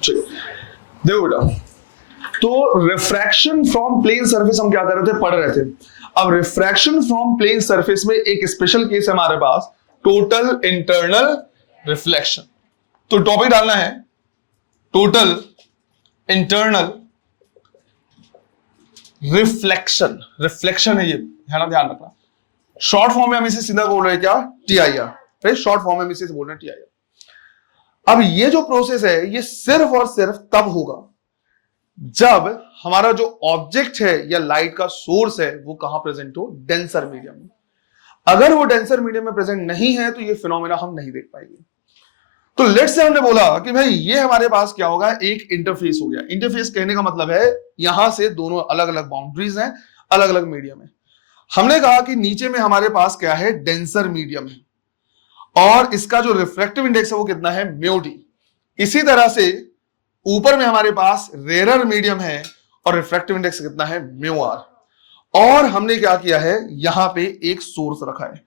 देखो बेटा, तो रिफ्रैक्शन फ्रॉम प्लेन सरफेस हम क्या कर रहे थे, पढ़ रहे थे। अब रिफ्रैक्शन फ्रॉम प्लेन सरफेस में एक स्पेशल केस है हमारे पास, टोटल इंटरनल रिफ्लेक्शन। तो टॉपिक डालना है टोटल इंटरनल रिफ्लेक्शन। रिफ्लेक्शन है ये, है ना, ध्यान रखना। शॉर्ट फॉर्म में हम इसे सीधा बोल रहे हैं क्या, टीआईआर। शॉर्ट फॉर्म में हम इसे बोल रहे हैं टीआईआर। अब ये जो प्रोसेस है ये सिर्फ और सिर्फ तब होगा जब हमारा जो ऑब्जेक्ट है या लाइट का सोर्स है वो कहां प्रेजेंट हो, डेंसर मीडियम में। अगर वो डेंसर मीडियम में प्रेजेंट नहीं है तो ये फिनोमेना हम नहीं देख पाएंगे। तो लेट्स से हमने बोला कि भाई ये हमारे पास क्या होगा, एक इंटरफेस हो गया। इंटरफेस कहने का मतलब है यहां से दोनों अलग अलग बाउंड्रीज हैं, अलग अलग मीडियम है। हमने कहा कि नीचे में हमारे पास क्या है, डेंसर मीडियम है, और इसका जो रिफ्रैक्टिव इंडेक्स है वो कितना है, म्यू डी। इसी तरह से ऊपर में हमारे पास रेरर मीडियम है और रिफ्रैक्टिव इंडेक्स कितना है, म्यू आर। और हमने क्या किया है, यहां पे एक सोर्स रखा है।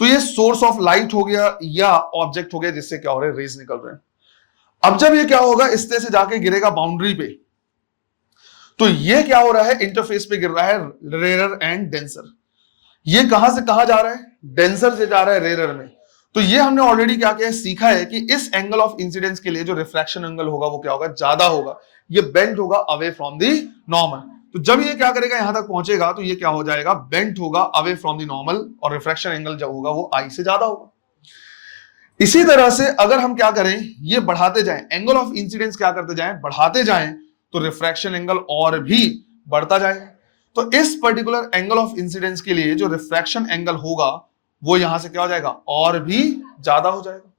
तो ये सोर्स ऑफ लाइट हो गया या ऑब्जेक्ट हो गया जिससे क्या हो रहा है, रेज निकल रहे हैं। अब जब ये क्या होगा, इस तरह से जाके गिरेगा बाउंड्री पे, तो ये क्या हो रहा है, इंटरफेस पे गिर रहा है रेरर एंड डेंसर। ये कहां से कहां जा रहा है, डेंसर से जा रहा है रेरर में। तो ये हमने ऑलरेडी क्या किया है, सीखा है कि इस एंगल ऑफ इंसिडेंस के लिए जो रिफ्रैक्शन एंगल होगा वो क्या होगा, ज्यादा होगा। ये बेंट होगा अवे फ्रॉम द नॉर्मल। तो जब ये क्या करेगा, यहां तक पहुंचेगा तो ये क्या हो जाएगा, बेंट होगा अवे फ्रॉम द नॉर्मल, और रिफ्रैक्शन एंगल जब होगा वो आई से ज्यादा होगा। इसी तरह से अगर हम क्या करें, ये बढ़ाते जाएं, एंगल ऑफ इंसिडेंस क्या करते जाएं, बढ़ाते जाएं, तो रिफ्रैक्शन एंगल और भी बढ़ता जाएगा। तो इस पर्टिकुलर एंगल ऑफ इंसिडेंस के लिए जो रिफ्रैक्शन एंगल होगा वो यहां से क्या हो जाएगा, और भी ज्यादा हो जाएगा।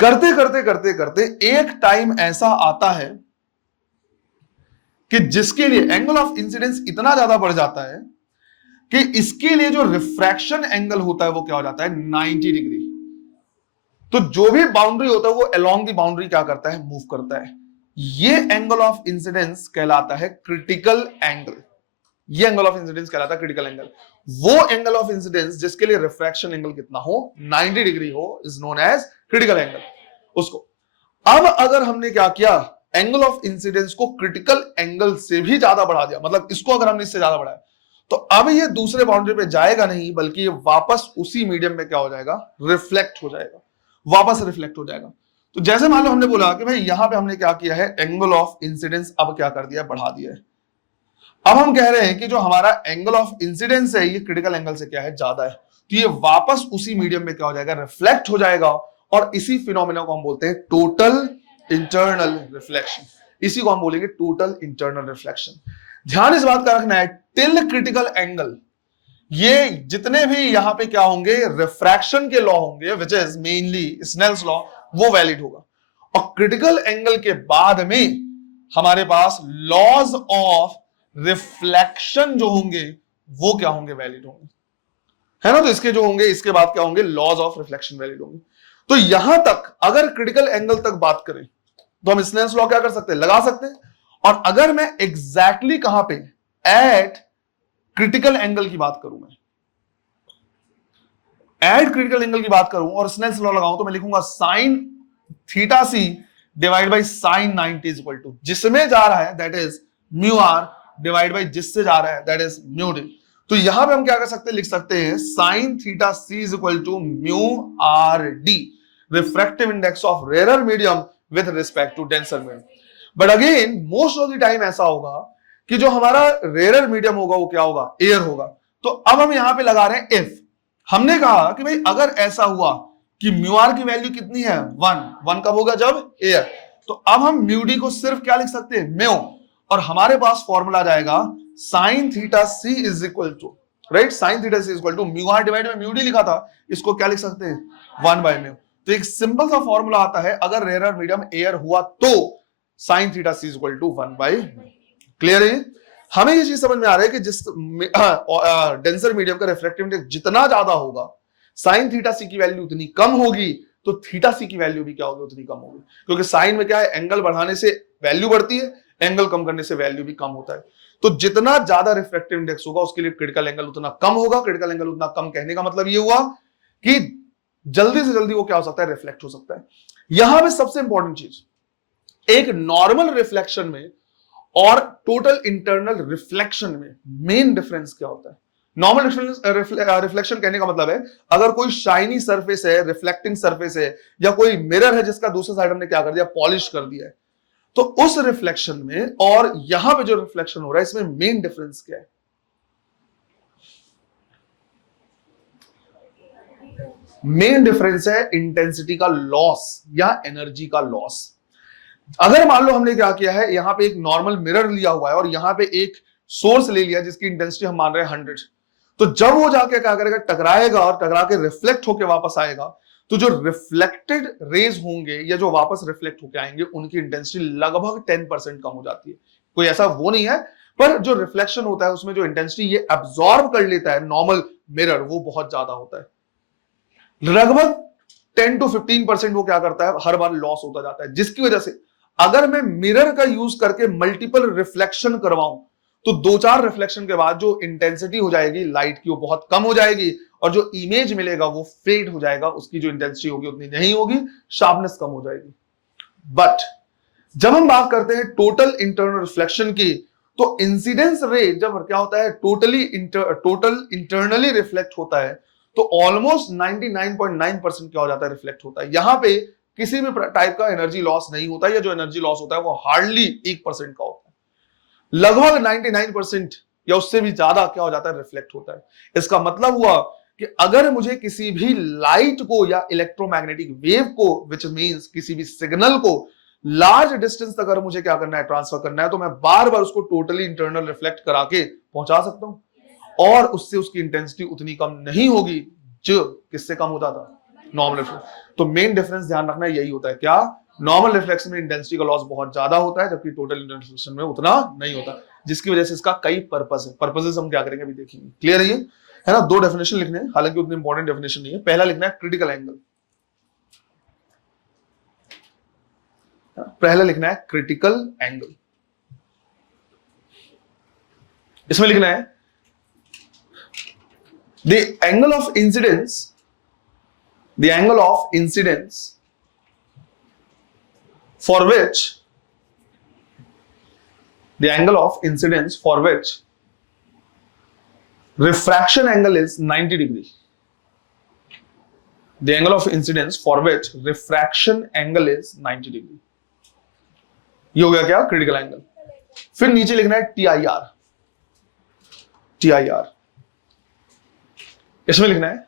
करते करते करते करते एक टाइम ऐसा आता है कि जिसके लिए एंगल ऑफ इंसिडेंस इतना ज्यादा बढ़ जाता है कि इसके लिए जो रिफ्रैक्शन एंगल होता है वो क्या हो जाता है, 90 डिग्री। तो जो भी बाउंड्री होता है वो अलोंग दी बाउंड्री क्या करता है, मूव करता है। ये एंगल ऑफ इंसिडेंस कहलाता है क्रिटिकल एंगल। ये एंगल ऑफ इंसिडेंस कहलाता है क्रिटिकल एंगल। वो एंगल ऑफ इंसिडेंस जिसके लिए रिफ्रैक्शन एंगल कितना हो, 90 डिग्री हो, is known as critical angle उसको। अब अगर हमने क्या किया, एंगल ऑफ इंसिडेंस को क्रिटिकल एंगल से भी ज्यादा बढ़ा दिया, मतलब इसको अगर हमने इससे ज्यादा बढ़ाया, तो अब ये दूसरे बाउंड्री पे जाएगा नहीं, बल्कि ये वापस उसी मीडियम में क्या हो जाएगा, रिफ्लेक्ट हो जाएगा, वापस रिफ्लेक्ट हो जाएगा। तो जैसे मान लो हमने बोला कि भाई यहां पे हमने क्या किया है, एंगल ऑफ इंसिडेंस अब क्या कर दिया, बढ़ा दिया है। अब हम कह रहे हैं कि जो हमारा एंगल ऑफ इंसिडेंस है ये क्रिटिकल एंगल से क्या है, ज्यादा है। तो ये वापस उसी मीडियम में क्या हो जाएगा, रिफ्लेक्ट हो जाएगा, और इसी फिनोमेना को हम बोलते हैं टोटल इंटरनल रिफ्लेक्शन। इसी को हम बोलेंगे टोटल इंटरनल रिफ्लेक्शन। ध्यान इस बात का रखना है, टिल क्रिटिकल एंगल ये जितने भी यहां पे क्या होंगे, रिफ्रैक्शन के लॉ होंगे, which is mainly Snell's law, वो वैलिड होगा। और क्रिटिकल एंगल के बाद में हमारे पास लॉज ऑफ रिफ्लेक्शन जो होंगे वो क्या होंगे, वैलिड होंगे, है ना। तो इसके जो होंगे, इसके बाद क्या होंगे, लॉज ऑफ रिफ्लेक्शन वैलिड होंगे। तो यहां तक अगर क्रिटिकल एंगल तक बात करें तो हम स्नेल्स लॉ क्या कर सकते हैं, लगा सकते हैं। और अगर मैं एग्जैक्टली कहां पे, एट क्रिटिकल एंगल की बात करूं, मैं एट क्रिटिकल एंगल की बात करूं और स्नेल्स लॉ लगाऊं, तो मैं लिखूंगा sine theta C divide by sine 90 is equal to, जिसमें जा रहा है that is mu R, divide by जिससे जा रहा है दैट इज म्यू डी। तो यहां पे हम क्या कर सकते हैं, लिख सकते हैं sine theta C is equal to mu R D, refractive index of rarer medium with respect to denser medium. But again most of the time ऐसा होगा कि जो हमारा रेरर मीडियम होगा वो क्या होगा, एयर होगा। तो अब हम यहां पे लगा रहे हैं इफ। हमने कहा कि भाई अगर ऐसा हुआ कि म्यू आर की वैल्यू कितनी है, 1 कब होगा, जब एयर। तो अब हम म्यू डी को सिर्फ क्या लिख सकते हैं, म्यू, और हमारे पास फॉर्मूला जाएगा sine theta C is equal to, right, sine theta C is equal to mu R divide by mu D लिखा था, इसको क्या लिख सकते हैं, 1 बाय म्यू। तो एक सिंपल सा फॉर्मूला आता है, अगर रेरर मीडियम एयर हुआ तो sine theta C is equal to 1 by mu. Clear है। हमें ये चीज समझ में आ रहा है कि जिस डेंसर मीडियम का रिफ्रैक्टिव इंडेक्स जितना ज्यादा होगा, साइन थीटा सी की वैल्यू उतनी कम होगी, तो थीटा सी की वैल्यू भी क्या होगी, उतनी कम होगी। क्योंकि साइन में क्या है, एंगल बढ़ाने से वैल्यू बढ़ती है, एंगल कम करने से वैल्यू भी कम होता है। तो जितना ज्यादा रिफ्रैक्टिव इंडेक्स होगा उसके लिए क्रिटिकल एंगल उतना कम होगा। क्रिटिकल एंगल उतना कम कहने का मतलब ये हुआ कि जल्दी से जल्दी वो क्या हो सकता है, रिफ्लेक्ट हो सकता है। यहां पे सबसे इंपॉर्टेंट चीज एक नॉर्मल रिफ्लेक्शन में और टोटल इंटरनल रिफ्लेक्शन में मेन डिफरेंस क्या होता है? नॉर्मल रिफ्लेक्शन कहने का मतलब है अगर कोई शाइनी सरफेस है, रिफ्लेक्टिंग सरफेस है, या कोई मिरर है जिसका दूसरे साइड हमने क्या कर दिया, पॉलिश कर दिया है, तो उस रिफ्लेक्शन में और यहां पे जो रिफ्लेक्शन हो रहा है इसमें मेन डिफरेंस क्या है? मेन डिफरेंस है इंटेंसिटी का लॉस या एनर्जी का लॉस। अगर मान लो हमने क्या किया है, यहां पे एक नॉर्मल मिरर लिया हुआ है और यहां पे एक सोर्स ले लिया जिसकी इंटेंसिटी हम मान रहे हैं 100, तो जब वो जाके क्या करेगा, टकराएगा और टकरा के रिफ्लेक्ट होके वापस आएगा, तो जो रिफ्लेक्टेड रेज होंगे या जो वापस रिफ्लेक्ट होके आएंगे उनकी इंटेंसिटी लगभग 10% कम हो जाती है। कोई ऐसा वो नहीं है, पर जो रिफ्लेक्शन होता है उसमें जो इंटेंसिटी ये एब्जॉर्ब कर लेता है नॉर्मल मिरर, वो बहुत ज्यादा होता है। लगभग 10 to 15% वो क्या करता है, हर बार लॉस होता जाता है, जिसकी वजह से अगर मैं मिरर का यूज करके मल्टीपल रिफ्लेक्शन करवाऊं तो 2-4 रिफ्लेक्शन के बाद जो इंटेंसिटी हो जाएगी लाइट की वो बहुत कम हो जाएगी और जो इमेज मिलेगा वो फेड हो जाएगा, उसकी जो इंटेंसिटी होगी उतनी नहीं होगी, शार्पनेस कम हो जाएगी। बट जब हम बात करते हैं टोटल इंटरनल रिफ्लेक्शन की, तो इंसिडेंस रे जब क्या होता है, टोटल इंटरनली रिफ्लेक्ट होता है, तो ऑलमोस्ट 99.9% क्या हो जाता है, रिफ्लेक्ट होता है। यहां पे किसी भी टाइप का एनर्जी लॉस नहीं होता है, या जो एनर्जी लॉस होता है वो हार्डली 1% का होता है। लगभग 99% या उससे भी ज्यादा क्या हो जाता है, रिफ्लेक्ट होता है। इसका मतलब हुआ कि अगर मुझे किसी भी लाइट को या इलेक्ट्रोमैग्नेटिक वेव को, विच मींस किसी भी सिग्नल को लार्ज डिस्टेंस तक अगर मुझे क्या करना है, ट्रांसफर करना है, तो मैं बार बार उसको टोटली इंटरनल रिफ्लेक्ट करा के पहुंचा सकता हूं, और उससे उसकी इंटेंसिटी उतनी कम नहीं होगी जो किससे कम होता था, नॉर्मल रिफ्लेक्शन। तो मेन डिफरेंस ध्यान रखना यही होता है, क्या, नॉर्मल रिफ्लेक्शन में इंटेंसिटी का लॉस बहुत ज्यादा होता है जबकि टोटल इंटरनल रिफ्लेक्शन में उतना नहीं होता, जिसकी वजह से इसका कई पर्पस है। पर्पसेस हम क्या करेंगे अभी देखेंगे। क्लियर है ये, है ना? 2 डेफिनेशन लिखने हैं, हालांकि उतनी इंपॉर्टेंट डेफिनेशन नहीं है। पहला लिखना है क्रिटिकल एंगल, पहला लिखना है क्रिटिकल एंगल। इसमें लिखना है the angle of incidence for which refraction angle is 90 degree. The angle of incidence for which refraction angle is 90 degree. ये हो गया क्या, क्रिटिकल एंगल। फिर नीचे लिखना है TIR। इसमें लिखना है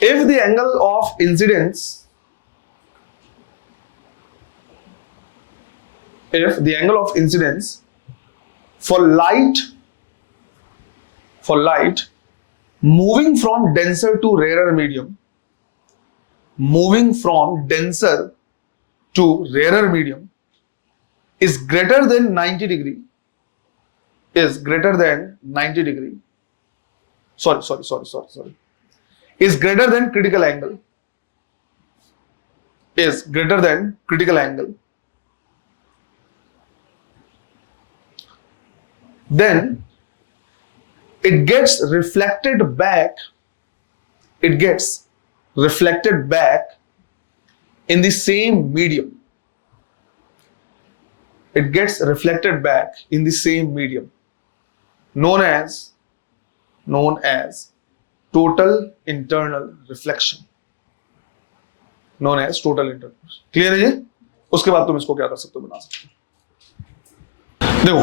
if the angle of incidence for light moving from denser to rarer medium is greater than 90 degree, is greater than critical angle, then it gets reflected back in the same medium. Known as total internal reflection. Clear है ये? उसके बाद तुम इसको क्या कर सकते हो, बना सकते हो। देखो,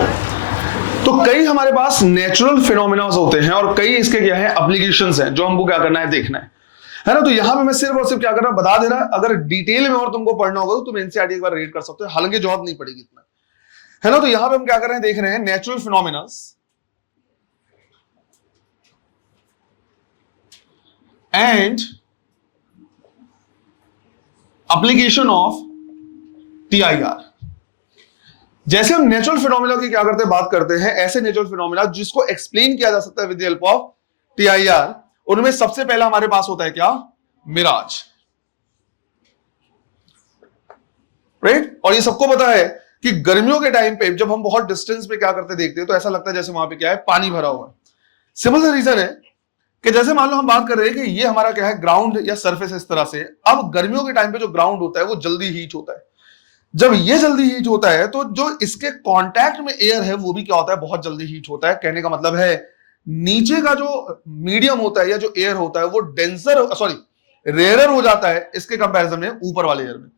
तो कई हमारे पास नेचुरल फिनोमिनास होते हैं और कई इसके क्या है, एप्लीकेशंस हैं जो हमको क्या करना है, देखना है ना? तो यहां पे मैं सिर्फ और सिर्फ क्या करना, बता दे रहा। अगर डिटेल में और तुमको पढ़ना होगा तो तुम एनसीईआरटी एक बार रीड कर सकते हो, हालांकि जॉब नहीं पड़ेगी इतना, है ना? तो यहां पे हम क्या कर रहे हैं, देख रहे हैं natural phenomenas and application of TIR। जैसे हम नेचुरल फिनोमिना की क्या करते हैं, बात करते हैं, ऐसे नेचुरल फिनोमिना जिसको एक्सप्लेन किया जा सकता है with the help of TIR, उनमें सबसे पहला हमारे पास होता है क्या, मिराज, राइट? और ये सबको पता है कि गर्मियों के टाइम पे जब हम बहुत डिस्टेंस पे क्या करते देखते हैं तो ऐसा लगता है जैसे वहां पे क्या है, पानी भरा हुआ है। सिंपल सा रीजन है कि जैसे मान लो हम बात कर रहे हैं कि ये हमारा क्या है, ग्राउंड या सरफेस इस तरह से। अब गर्मियों के टाइम पे जो ग्राउंड होता है वो जल्दी हीट होता है। जब ये जल्दी हीट होता है तो जो इसके कांटेक्ट में एयर है वो भी क्या होता है, बहुत जल्दी हीट होता है। कहने का मतलब है नीचे का जो मीडियम होता है या जो एयर होता है वो डेंसर, सॉरी रेयरर हो जाता है इसके कंपैरिजन में ऊपर वाले एयर में,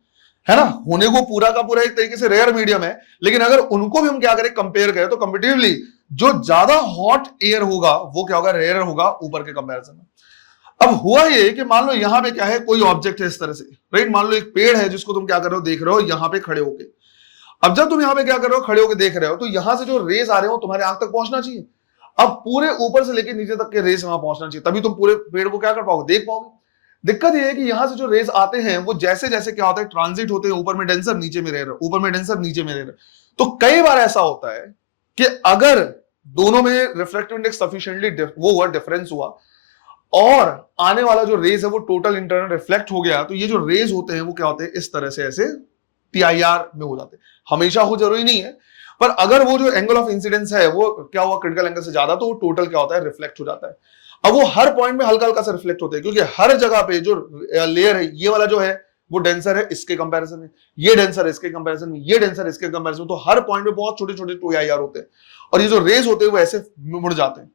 है ना। होने को पूरा का पूरा एक तरीके से रेयर मीडियम है, लेकिन अगर उनको भी हम क्या करें, कंपेयर करें, तो कंपेटिवली जो ज्यादा हॉट एयर होगा वो क्या होगा, रेयर होगा ऊपर के कंपैरिजन में। अब हुआ ये कि मान लो यहां पे क्या है, कोई ऑब्जेक्ट है इस तरह से, राइट। मान लो एक पेड़ है जिसको तुम क्या कर रहे हो, देख रहे हो यहां पे खड़े होके। अब जब तुम यहां पे क्या कर रहे हो, खड़े होके देख रहे हो, तो यहां से जो रेज आ रहे हो तुम्हारे आंख तक पहुंचना चाहिए। अब पूरे ऊपर से लेकर नीचे तक के रेज वहां पहुंचना चाहिए, तभी तुम पूरे पेड़ को क्या कर पाओगे, देख पाओगे। दिक्कत यह है कि यहां से जो रेज आते हैं वो जैसे जैसे क्या होता है, ट्रांजिट होते हैं, ऊपर में डेंसर नीचे में रेयर, ऊपर में डेंसर नीचे में रेयर। तो कई बार ऐसा होता है कि अगर दोनों में रिफ्लेक्टिव इंडेक्स सफिशिएंटली वो हुआ, डिफरेंस हुआ, और आने वाला जो रेज है वो टोटल इंटरनल रिफ्लेक्ट हो गया, तो ये जो रेज होते हैं वो क्या होते हैं, इस तरह से ऐसे टीआईआर में हो जाते हैं। हमेशा हो जरूरी नहीं है, पर अगर वो जो एंगल ऑफ इंसिडेंस है वो क्या हुआ, क्रिटिकल एंगल से ज्यादा, तो वो टोटल क्या होता है, रिफ्लेक्ट हो जाता है। अब वो हर पॉइंट में हल्का हल्का सा रिफ्लेक्ट होता है, क्योंकि हर जगह पे जो लेयर है, ये वाला जो है वो डेंसर है इसके कंपैरिजन में, ये डेंसर है इसके कंपैरिजन में, ये डेंसर है इसके कंपैरिजन में, तो हर पॉइंट पे बहुत छोटे छोटे टीआईआर होते हैं, और ये जो रेज होते हैं वो ऐसे मुड़ जाते हैं।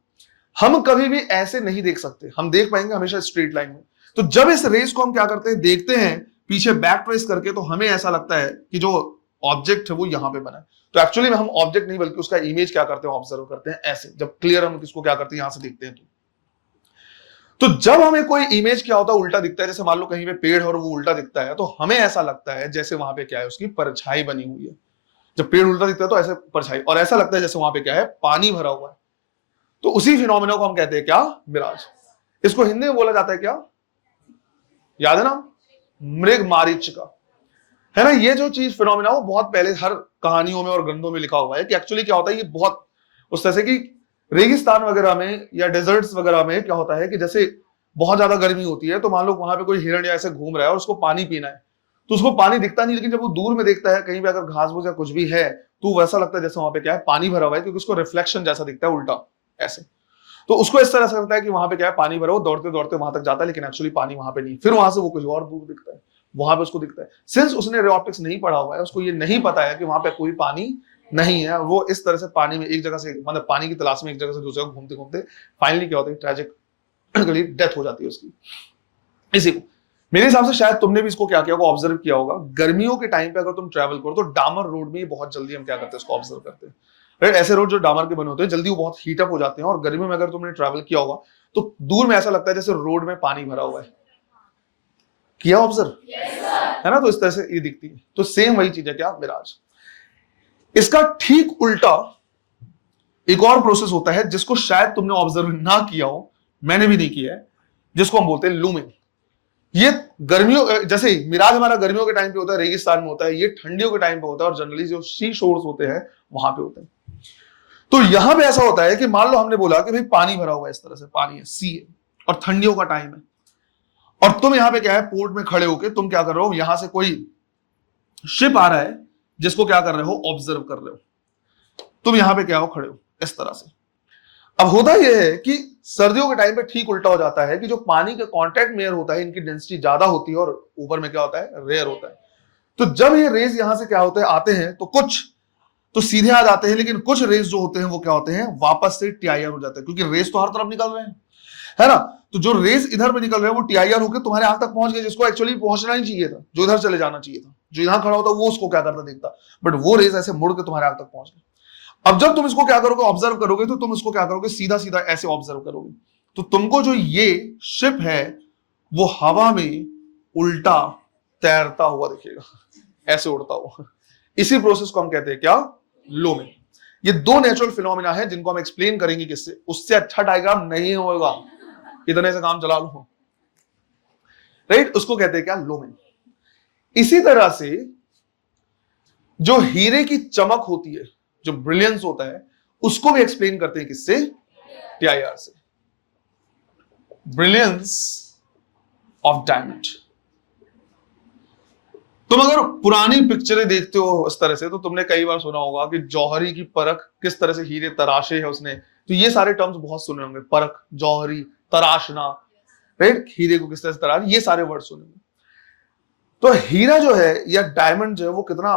हम कभी भी ऐसे नहीं देख सकते, हम देख पाएंगे हमेशा स्ट्रेट लाइन में। तो जब इस रेस को हम क्या करते हैं, देखते हैं पीछे बैक ट्रेस करके, तो हमें ऐसा लगता है कि जो ऑब्जेक्ट है वो यहां पे बना है। तो एक्चुअली में हम ऑब्जेक्ट नहीं बल्कि उसका इमेज क्या करते हैं, ऑब्जर्व करते हैं ऐसे। जब क्लियर हम किसको क्या करते हैं, यहां से देखते हैं। तो जब हमें कोई इमेज क्या होता है, उल्टा दिखता है, जैसे मान लो कहीं पे पेड़ है और वो उल्टा दिखता है, तो हमें ऐसा लगता है जैसे वहां पे क्या है, उसकी परछाई बनी हुई है। जब पेड़ उल्टा दिखता है तो ऐसे परछाई, और ऐसा लगता है जैसे वहां पे क्या है, पानी भरा हुआ है। तो उसी फिनोमिना को हम कहते हैं क्या, मिराज। इसको हिंदी में बोला जाता है क्या, याद है ना, मृग मारीचिका, है ना। ये जो चीज फिनोमिना वो बहुत पहले हर कहानियों में और ग्रंथों में लिखा हुआ है कि एक्चुअली क्या होता है, ये बहुत उस तरह से कि रेगिस्तान वगैरह में या डेजर्ट्स वगैरह में क्या होता है कि जैसे बहुत ज्यादा गर्मी होती है, तो मान लो वहां पे कोई हिरण या ऐसे घूम रहा है और उसको पानी पीना है, तो उसको पानी दिखता नहीं, लेकिन जब वो दूर में देखता है कहीं पे अगर घास फूस या कुछ भी है, तो वैसा लगता है जैसे वहां पे क्या है, पानी भरा हुआ है, क्योंकि उसको रिफ्लेक्शन जैसा दिखता है उल्टा ऐसे। तो उसको इस तरह से लगता है कि वहां पे क्या है, पानी भरा, वो दौड़ते दौड़ते वहां तक जाता है, लेकिन एक्चुअली पानी वहां पे नहीं। फिर वहां से वो कुछ और दूर दिखता है, वहां पे उसको दिखता है। सिंस उसने रे ऑप्टिक्स नहीं पढ़ा हुआ है, उसको ये नहीं पता है कि वहां पे कोई पानी नहीं है, वो इस तरह से पानी में एक जगह से, मतलब पानी की तलाश में एक जगह से दूसरी जगह घूमते घूमते फाइनली क्या होता है, ट्रेजिकली डेथ हो जाती है उसकी। इसी को मेरे हिसाब से शायद तुमने भी इसको क्या किया होगा, ऑब्जर्व किया होगा। गर्मियों के टाइम पे अगर तुम ट्रैवल करो तो डामर रोड में बहुत जल्दी हम क्या करते हैं, उसको ऑब्जर्व करते हैं, राइट। ऐसे रोड जो डामर के बने होते हैं जल्दी वो बहुत हीट अप हो जाते हैं, और गर्मियों में अगर तुमने ट्रैवल किया होगा तो दूर में ऐसा लगता है जैसे रोड में पानी भरा हुआ है। किया ऑब्जर्व, है ना। तो इस तरह से ये दिखती है। तो सेम वही चीज है क्या, मिराज। इसका ठीक उल्टा एक और प्रोसेस होता है जिसको शायद तुमने ऑब्जर्व ना किया हो, मैंने भी नहीं किया है, जिसको हम बोलते हैं लूमिंग। ये गर्मियों, जैसे मिराज हमारा गर्मियों के टाइम पे होता है, रेगिस्तान में होता है, ये ठंडियों के टाइम पे होता है, और जनरली जो सी शोर्स होते हैं वहां पे होते हैं। तो यहां पे ऐसा होता है कि मान लो हमने बोला कि भाई पानी भरा हुआ है, इस तरह से पानी है, सी है, और ठंडियों का टाइम है, और तुम यहां पे क्या है, पोर्ट में खड़े होके तुम क्या कर रहे हो, यहां से कोई शिप आ रहा है जिसको क्या कर रहे हो, ऑब्जर्व कर रहे हो। तुम यहां पे क्या हो, खड़े हो इस तरह से। अब होता यह है कि सर्दियों के टाइम पे ठीक उल्टा हो जाता है कि जो पानी के कांटेक्ट में एयर होता है, इनकी डेंसिटी ज्यादा होती है, और ऊपर में क्या होता है, रेयर होता है। तो जब ये रेज यहां से क्या होते हैं, आते हैं, तो कुछ तो सीधे आ जाते हैं, लेकिन कुछ रेज जो होते हैं वो क्या होते हैं, वापस से टीआईआर हो जाते हैं, क्योंकि रेज तो हर तरफ निकल रहे हैं, है ना। तो जो रेज इधर पे निकल रहे हैं वो टीआईआर होकर तुम्हारे आंख तक पहुंच गए, जिसको एक्चुअली पहुंचना ही चाहिए था, जो इधर चले जाना चाहिए था, जो यहां खड़ा होता वो उसको क्या करता देखता, बट वो रेज ऐसे मुड़ के तुम्हारे आंख तक पहुंच गए। अब जब तुम इसको क्या करोगे, ऑब्जर्व करोगे, तो तुम इसको क्या करोगे, सीधा सीधा ऐसे ऑब्जर्व करोगे, तो तुमको जो ये शिप है वो हवा में उल्टा तैरता हुआ दिखेगा, ऐसे उड़ता हुआ। इसी प्रोसेस को हम कहते हैं क्या, लूमिंग। ये दो नेचुरल फिनोमिना है जिनको हम एक्सप्लेन करेंगे किससे, उससे अच्छा डायग्राम नहीं होगा, इतने से काम चला लो, राइट। उसको कहते हैं क्या, लूमिंग। इसी तरह से जो हीरे की चमक होती है, जो ब्रिलियंस होता है, उसको भी एक्सप्लेन करते हैं किससे, टीआईआर से, ब्रिलियंस ऑफ डायमंड। तुम अगर पुरानी पिक्चरें देखते हो इस तरह से, तो तुमने कई बार सुना होगा कि जौहरी की परख, किस तरह से हीरे तराशे है उसने। तो ये सारे टर्म्स बहुत सुने होंगे, परख, जौहरी, तराशना, राइट, हीरे को किस तरह से तराश, ये सारे वर्ड सुनेंगे। तो हीरा जो है या डायमंड जो है वो कितना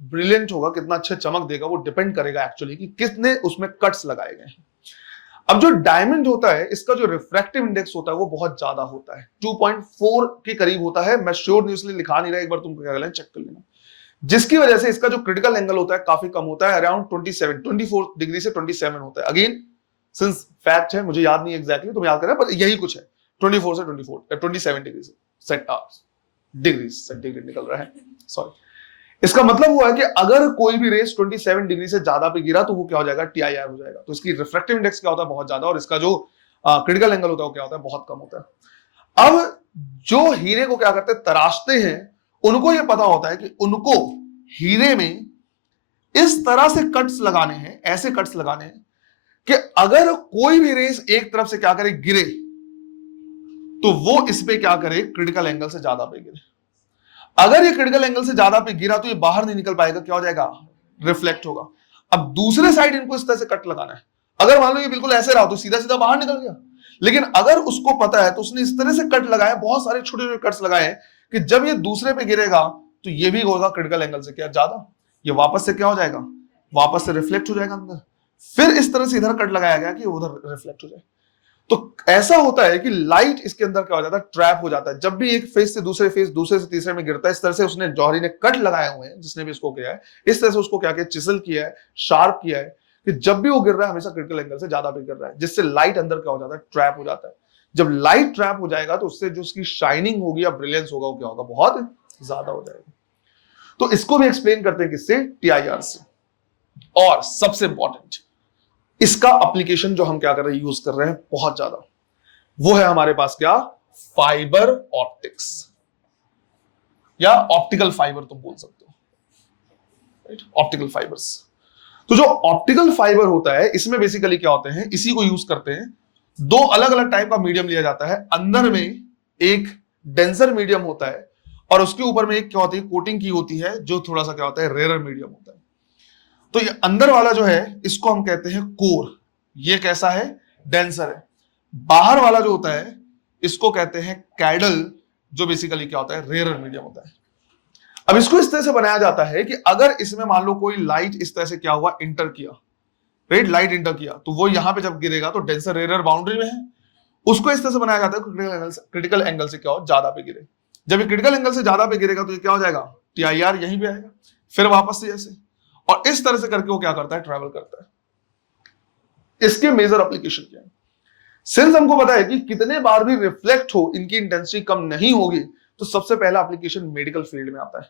ब्रिलियंट होगा, कितना अच्छा चमक देगा, वो डिपेंड करेगा एक्चुअली कि किसने उसमें कट्स लगाए गए हैं। अब जो डायमंड होता है इसका जो रिफ्रैक्टिव इंडेक्स होता है वो बहुत ज्यादा होता है, 2.4 के करीब होता है। मैं श्योर नहीं इसलिए लिखा नहीं रहा, एक बार तुमको क्या चेक कर लेना। जिसकी वजह से इसका जो क्रिटिकल एंगल होता है काफी कम होता है, अराउंड 24 डिग्री से 27 होता है। अगेन सिंस फैक्ट है, मुझे याद नहीं एग्जैक्टली, तुम याद करें, पर यही कुछ है, 24 से 27 डिग्री से डिग्री सेंटीग्रेड निकल रहा है, सॉरी। इसका मतलब हुआ है कि अगर कोई भी रेस 27 डिग्री से ज्यादा पे गिरा तो वो क्या हो जाएगा, TIR हो जाएगा। तो इसकी रिफ्रैक्टिव इंडेक्स क्या होता है, बहुत ज्यादा, और इसका जो क्रिटिकल एंगल होता है वो क्या होता है, बहुत कम होता है। अब जो हीरे को क्या करते हैं, तराशते हैं, उनको ये पता होता है कि उनको हीरे में इस तरह से कट्स लगाने हैं, ऐसे कट्स लगाने हैं कि अगर कोई भी रेस एक तरफ से क्या करे, गिरे, तो वो इस पे क्या करे, क्रिटिकल एंगल से ज्यादा पे गिरे। अगर ये क्रिटिकल एंगल से ज्यादा पे गिरा तो ये बाहर नहीं निकल पाएगा, क्या हो जाएगा, रिफ्लेक्ट होगा। अब दूसरे साइड इनको इस तरह से कट लगाना है। अगर मान लो ये बिल्कुल ऐसे रहा तो सीधा सीधा बाहर निकल गया, लेकिन अगर उसको पता है तो उसने इस तरह से कट लगाए, बहुत सारे छोटे छोटे कट्स लगाए हैं कि जब ये दूसरे पे गिरेगा तो ये भी होगा क्रिटिकल एंगल से क्या ज्यादा, ये वापस से क्या हो जाएगा, वापस से रिफ्लेक्ट हो जाएगा अंदर। फिर इस तरह से इधर कट लगाया गया कि उधर रिफ्लेक्ट हो जाए। तो ऐसा होता है कि लाइट इसके अंदर क्या हो जाता है, ट्रैप हो जाता है। जब भी एक फेस से दूसरे फेस, दूसरे से तीसरे में गिरता है, इस तरह से उसने, जौहरी ने कट लगाए हुए हैं, जिसने भी इसको किया है, इस तरह से उसको क्या किया, चिसल किया है, शार्प किया है कि जब भी वो गिर रहा है हमेशा क्रिटिकल एंगल से ज्यादा भी गिर रहा है, जिससे लाइट अंदर क्या हो जाता है, ट्रैप हो जाता है। जब लाइट ट्रैप हो जाएगा तो उससे जो उसकी शाइनिंग होगी या ब्रिलियंस होगा वो क्या होगा, बहुत ज्यादा हो जाएगा। तो इसको भी एक्सप्लेन करते हैं किससे, TIR से। और सबसे इंपॉर्टेंट, इसका एप्लीकेशन जो हम क्या कर रहे हैं, यूज कर रहे हैं बहुत ज्यादा, वो है हमारे पास क्या, फाइबर ऑप्टिक्स या ऑप्टिकल फाइबर तुम बोल सकते हो, ऑप्टिकल फाइबर्स। तो जो ऑप्टिकल फाइबर होता है इसमें बेसिकली क्या होते हैं, इसी को यूज करते हैं। दो अलग अलग टाइप का मीडियम लिया जाता है, अंदर में एक डेंसर मीडियम होता है और उसके ऊपर में एक क्या होती है, कोटिंग की होती है, जो थोड़ा सा क्या होता है, रेयर मीडियम होता है। तो ये अंदर वाला जो है इसको हम कहते हैं कोर, ये कैसा है, डेंसर है। बाहर वाला जो होता है इसको कहते हैं कैडल, जो बेसिकली क्या होता है, रेयर मीडियम होता है। अब इसको इस तरह से बनाया जाता है कि अगर इसमें मान लो कोई लाइट इस तरह से क्या हुआ, इंटर किया, राइट, लाइट इंटर किया, तो वो यहां पे जब गिरेगा तो डेंसर रेयर बाउंड्री में है, उसको इस तरह से बनाया जाता है क्रिटिकल एंगल से क्या हो, ज्यादा पे गिरे। जब ये क्रिटिकल एंगल से ज्यादा पे गिरेगा तो ये क्या हो जाएगा, TIR यहीं पे आएगा, फिर वापस से ऐसे, और इस तरह से करके वो क्या करता है, ट्रैवल करता है। इसके मेजर एप्लीकेशन क्या है, सिंस हमको पता है कि कितने बार भी रिफ्लेक्ट हो इनकी इंटेंसिटी कम नहीं होगी, तो सबसे पहला एप्लीकेशन मेडिकल फील्ड में आता है।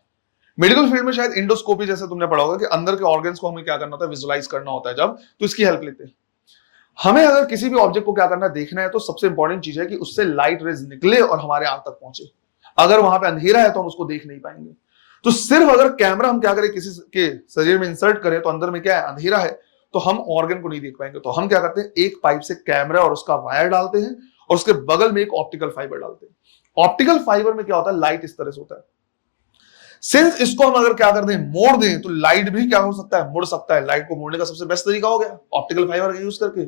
मेडिकल फील्ड में शायद इंडोस्कोपी जैसे तुमने पढ़ा होगा कि अंदर के ऑर्गन्स को हमें क्या करना होता है, विजुलाइज करना होता है जब, तो इसकी हेल्प लेते हैं। हमें अगर किसी भी ऑब्जेक्ट को क्या करना है, देखना है, तो सबसे इंपॉर्टेंट चीज है कि उससे लाइट रेज निकले और हमारे आंख तक पहुंचे। अगर वहां पे अंधेरा है तो हम उसको देख नहीं पाएंगे। तो सिर्फ अगर कैमरा हम क्या करें, किसी के शरीर में इंसर्ट करें तो अंदर में क्या है, अंधेरा है, तो हम ऑर्गन को नहीं देख पाएंगे। तो हम क्या करते हैं, एक पाइप से कैमरा और उसका वायर डालते हैं और उसके बगल में एक ऑप्टिकल फाइबर डालते हैं। ऑप्टिकल फाइबर में क्या होता है, लाइट इस तरह से होता है। सिंस इसको हम अगर क्या कर दें, मोड़ दें, तो लाइट भी क्या हो सकता है, मुड़ सकता है। लाइट को मोड़ने का सबसे बेस्ट तरीका हो गया ऑप्टिकल फाइबर का यूज करके।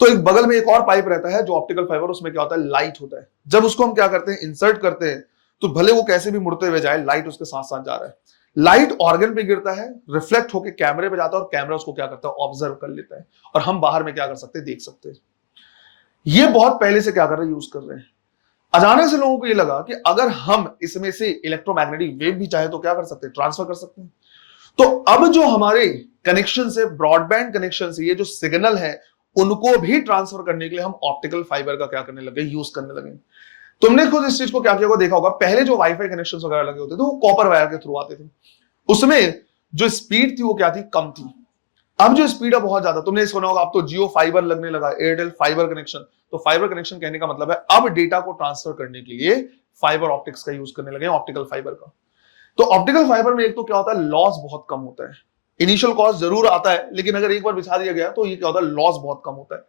तो एक बगल में एक और पाइप रहता है जो ऑप्टिकल फाइबर, उसमें क्या होता है, लाइट होता है। जब उसको हम क्या करते हैं, इंसर्ट करते हैं, तो भले वो कैसे भी मुड़ते हुए जाए, लाइट उसके साथ साथ जा रहा है। लाइट ऑर्गन पे गिरता है, रिफ्लेक्ट होकर कैमरे पे जाता है और कैमरा उसको क्या करता है, ऑब्जर्व कर लेता है, और हम बाहर में क्या कर सकते हैं, देख सकते हैं। ये बहुत पहले से क्या कर रहे हैं, यूज कर रहे हैं। अचानक से लोगों को ये लगा कि अगर हम इसमें से इलेक्ट्रोमैग्नेटिक वेव भी चाहे तो क्या कर सकते हैं, ट्रांसफर कर सकते हैं। तो अब जो हमारे कनेक्शन से, ब्रॉडबैंड कनेक्शन से ये जो सिग्नल है, उनको भी ट्रांसफर करने के लिए हम ऑप्टिकल फाइबर का क्या करने लगे, यूज करने लगे। तुमने खुद इस चीज को क्या किया होगा, देखा होगा, पहले जो वाईफाई कनेक्शन वगैरह लगे होते थे वो कॉपर वायर के थ्रू आते थे। उसमें जो स्पीड थी वो क्या थी, कम थी। अब जो स्पीड है बहुत ज्यादा। तुमने सुना होगा अब तो जियो फाइबर लगने लगा, एयरटेल फाइबर कनेक्शन। तो फाइबर कनेक्शन कहने का मतलब है अब डेटा को ट्रांसफर करने के लिए फाइबर ऑप्टिक्स का यूज करने लगे, ऑप्टिकल फाइबर का। तो ऑप्टिकल फाइबर में एक तो क्या होता है, लॉस बहुत कम होता है। इनिशियल कॉस्ट जरूर आता है, लेकिन अगर एक बार बिछा दिया गया तो ये क्या होता है, लॉस बहुत कम होता है।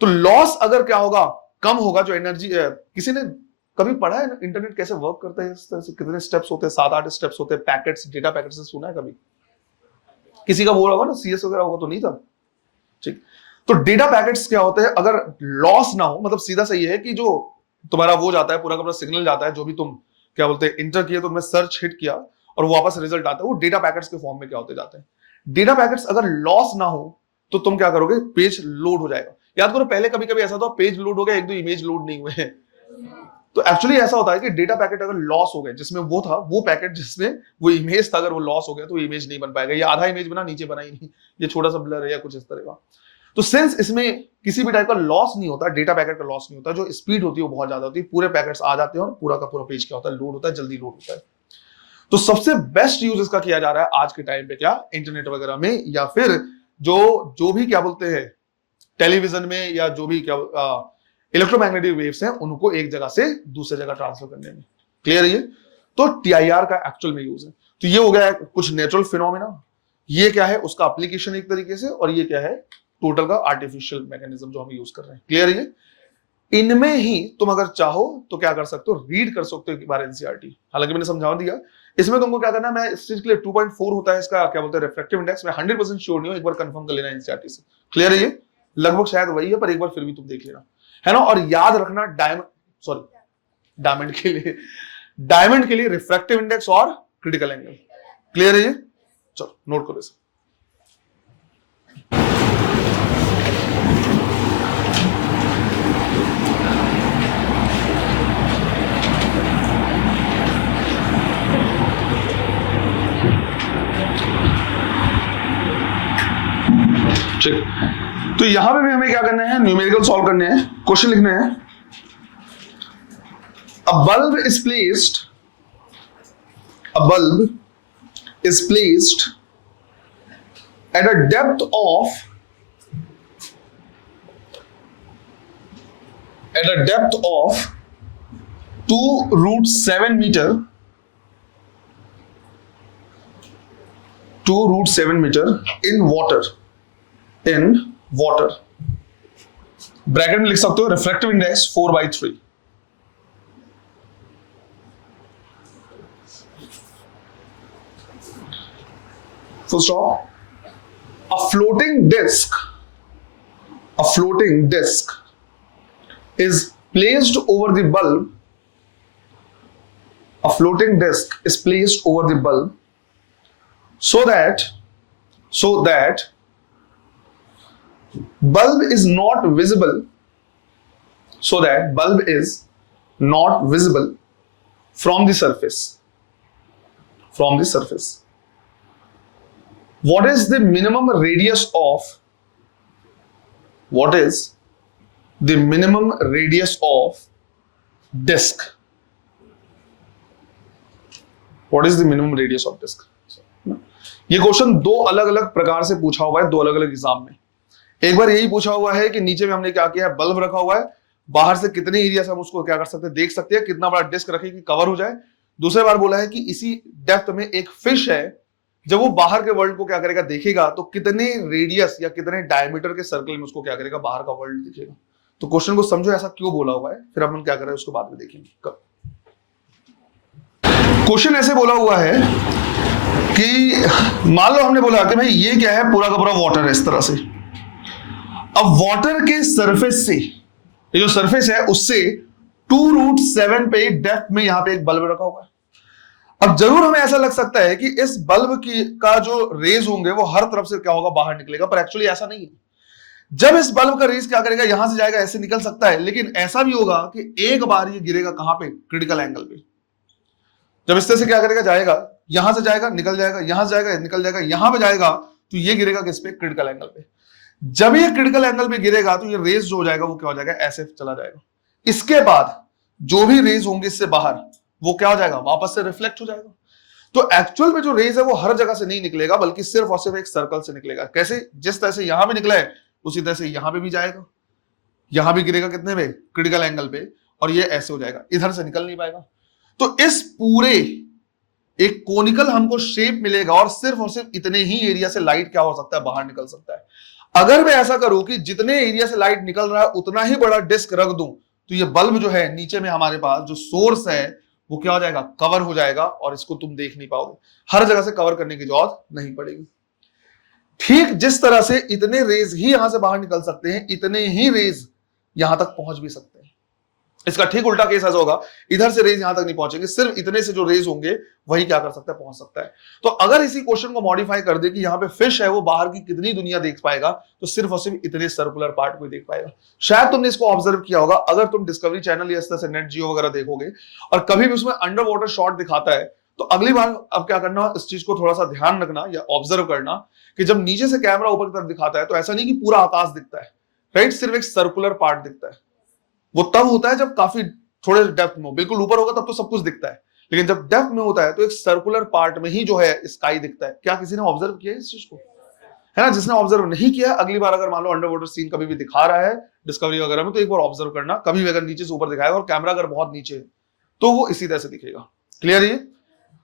तो लॉस अगर क्या होगा, कम होगा, जो एनर्जी, किसी ने कभी पढ़ा है ना इंटरनेट कैसे वर्क करता है, इस तरह से कितने स्टेप्स होते हैं, 7-8 स्टेप्स होते हैं, पैकेट्स, डेटा पैकेट्स से सुना है कभी? किसी का बोला होगा ना, CS वगैरह होगा तो नहीं था, ठीक। तो डेटा पैकेट्स क्या होते हैं, अगर लॉस ना हो, मतलब सीधा सही है कि जो तुम्हारा वो जाता है, पूरा का पूरा सिग्नल जाता है, जो भी तुम क्या बोलते हैं इंटर किया, तुमने सर्च हिट किया और वापस रिजल्ट आता है, वो डेटा पैकेट्स के फॉर्म में क्या होते जाते हैं। डेटा पैकेट्स अगर लॉस ना हो तो तुम क्या करोगे, पेज लोड हो जाएगा। याद करो पहले कभी कभी ऐसा था पेज लोड हो गया, एक दो इमेज लोड नहीं हुए हैं। तो एक्चुअली ऐसा होता है कि डेटा पैकेट अगर लॉस हो गए, जिसमें वो था, वो पैकेट जिसमें वो इमेज था, अगर वो लॉस हो गया तो इमेज नहीं बन पाएगा। ये आधा इमेज बना, नीचे बना ही नहीं, ये छोटा सा ब्लर है या कुछ इस तरह का। तो सिंस इसमें किसी भी टाइप का लॉस नहीं होता, डेटा पैकेट का लॉस नहीं होता, जो स्पीड होती है वो बहुत ज्यादा होती है, पूरे पैकेट्स आ जाते हैं और पूरा का पूरा पेज क्या होता है, लोड होता है, जल्दी लोड होता है। तो सबसे बेस्ट यूज इसका किया जा रहा है आज के टाइम पे, क्या इंटरनेट वगैरह में, या फिर जो भी क्या बोलते हैं टेलीविजन में, या जो भी क्या इलेक्ट्रोमैग्नेटिक वेव्स हैं उनको एक जगह से दूसरे जगह ट्रांसफर करने में। क्लियर है ये? तो टीआईआर का एक्चुअल में यूज है। तो ये हो गया है कुछ नेचुरल फिनोमेना, ये क्या है उसका एप्लीकेशन एक तरीके से, और ये क्या है टोटल का आर्टिफिशियल मैकेनिज्म जो हम यूज कर रहे हैं। क्लियर है ये? इनमें ही तुम अगर चाहो तो क्या कर सकते हो, रीड कर सकते हो एक बार एनसीईआरटी। हालांकि मैंने समझा दिया, इसमें तुमको क्या करना है, मैं इस चीज के लिए 2.4 होता है इसका क्या बोलते हैं रिफ्रैक्टिव इंडेक्स, मैं 100% श्योर नहीं हूं, एक बार कंफर्म कर लेना एनसीईआरटी से। क्लियर है ये? लगभग शायद वही है, पर एक बार फिर भी तुम देख लेना, है ना। और याद रखना डायमंड के लिए रिफ्रैक्टिव इंडेक्स और क्रिटिकल एंगल। क्लियर है ये? चलो नोट करो इसे। ठीक, तो यहां पे भी हमें क्या करना है, न्यूमेरिकल सॉल्व करने हैं, क्वेश्चन लिखने हैं। A bulb is placed at a depth of 2√7 meter, 2√7 meter in water, bracket में लिख सकते हो refractive index 4/3। Full stop. A floating disk is placed over the bulb. A floating disk is placed over the bulb so that bulb is not visible. From the surface. What is the minimum radius of disk? What is the minimum radius of disk? ये question दो अलग अलग प्रकार से पूछा हुआ है, दो अलग अलग एग्जाम में। एक बार यही पूछा हुआ है कि नीचे में हमने क्या किया है, बल्ब रखा हुआ है, बाहर से कितने एरिया से हम उसको क्या कर सकते हैं, देख सकते हैं, कितना बड़ा डिस्क रखे कि कवर हो जाए। दूसरी बार बोला है कि इसी डेप्थ में एक फिश है, जब वो बाहर के वर्ल्ड को क्या करेगा, देखेगा, तो कितने रेडियस या कितने डायमीटर के सर्कल में उसको क्या करेगा, बाहर का वर्ल्ड दिखेगा। तो क्वेश्चन को समझो ऐसा क्यों बोला हुआ है, फिर अपन क्या कर रहे हैं उसको बाद में देखेंगे। क्वेश्चन ऐसे बोला हुआ है कि मान लो हमने बोला कि भाई ये क्या है, पूरा का पूरा वाटर है इस तरह से। अब वाटर के सरफेस से, ये जो सरफेस है उससे 2√7 पे डेप्थ में यहां पे एक बल्ब रखा हुआ है। अब जरूर हमें ऐसा लग सकता है कि इस बल्ब का जो रेज होंगे वो हर तरफ से क्या होगा, बाहर निकलेगा, पर एक्चुअली ऐसा नहीं है। जब इस बल्ब का रेज क्या करेगा, यहां से जाएगा, ऐसे निकल सकता है, लेकिन ऐसा भी होगा कि एक बार ये गिरेगा कहां पे, क्रिटिकल एंगल पे। जब इस तरह से क्या करेगा, जाएगा, यहां से जाएगा, निकल जाएगा, यहां से जाएगा, निकल जाएगा, यहां पे जाएगा, तो ये गिरेगा किस पे, क्रिटिकल एंगल पे। जब ये क्रिटिकल एंगल पे गिरेगा तो ये रेज जो हो जाएगा वो क्या हो जाएगा, ऐसे चला जाएगा। इसके बाद जो भी रेज होंगे इससे बाहर, वो क्या हो जाएगा, वापस से रिफ्लेक्ट हो जाएगा। तो एक्चुअल में जो रेज है वो हर जगह से नहीं निकलेगा, बल्कि सिर्फ और सिर्फ एक सर्कल से निकलेगा। कैसे, जिस तरह से यहां पे निकला है उसी तरह से यहां पे भी जाएगा, यहां भी गिरेगा कितने पे, क्रिटिकल एंगल पे, और ये ऐसे हो जाएगा, इधर से निकल नहीं पाएगा। तो इस पूरे एक कोनिकल हमको शेप मिलेगा, और सिर्फ इतने ही एरिया से लाइट क्या हो सकता है, बाहर निकल सकता है। अगर मैं ऐसा करूं कि जितने एरिया से लाइट निकल रहा है उतना ही बड़ा डिस्क रख दूं, तो ये बल्ब जो है नीचे में हमारे पास जो सोर्स है वो क्या हो जाएगा, कवर हो जाएगा, और इसको तुम देख नहीं पाओगे, हर जगह से कवर करने की जरूरत नहीं पड़ेगी। ठीक जिस तरह से इतने रेज ही यहां से बाहर निकल सकते हैं, इतने ही रेज यहां तक पहुंच भी सकते हैं। इसका ठीक उल्टा केस ऐसा होगा, इधर से रेज यहां तक नहीं पहुंचेंगे, सिर्फ इतने से जो रेज होंगे वही क्या कर सकता है, पहुंच सकता है। तो अगर इसी क्वेश्चन को मॉडिफाई कर दे कि यहाँ पे फिश है, वो बाहर की कितनी दुनिया देख पाएगा, तो सिर्फ और सिर्फ इतने सर्कुलर पार्ट को देख पाएगा। शायद तुमने इसको ऑब्जर्व किया होगा, अगर तुम डिस्कवरी चैनल या इस तरह से नेट जियो वगैरह देखोगे और कभी भी उसमें अंडर वाटर शॉट दिखाता है, तो अगली बार अब क्या करना, इस चीज को थोड़ा सा ध्यान रखना या ऑब्जर्व करना कि जब नीचे से कैमरा ऊपर की तरफ दिखाता है तो ऐसा नहीं कि पूरा आकाश दिखता है, राइट, सिर्फ एक सर्कुलर पार्ट दिखता है। वो तब होता है जब काफी थोड़े डेप्थ में हो, बिल्कुल ऊपर होगा तब तो सब कुछ दिखता है, लेकिन जब डेप्थ में होता है तो एक सर्कुलर पार्ट में ही जो है स्काई दिखता है। क्या किसी ने ऑब्जर्व किया इस चीज को? है ना, जिसने ऑब्जर्व नहीं किया, अगली बार अगर मान लो अंडर वाटर सीन कभी भी दिखा रहा है डिस्कवरी वगैरह में, तो एक बार ऑब्जर्व करना, कभी भी अगर नीचे से ऊपर दिखाएगा और कैमरा अगर बहुत नीचे है तो वो इसी तरह से दिखेगा। क्लियर है?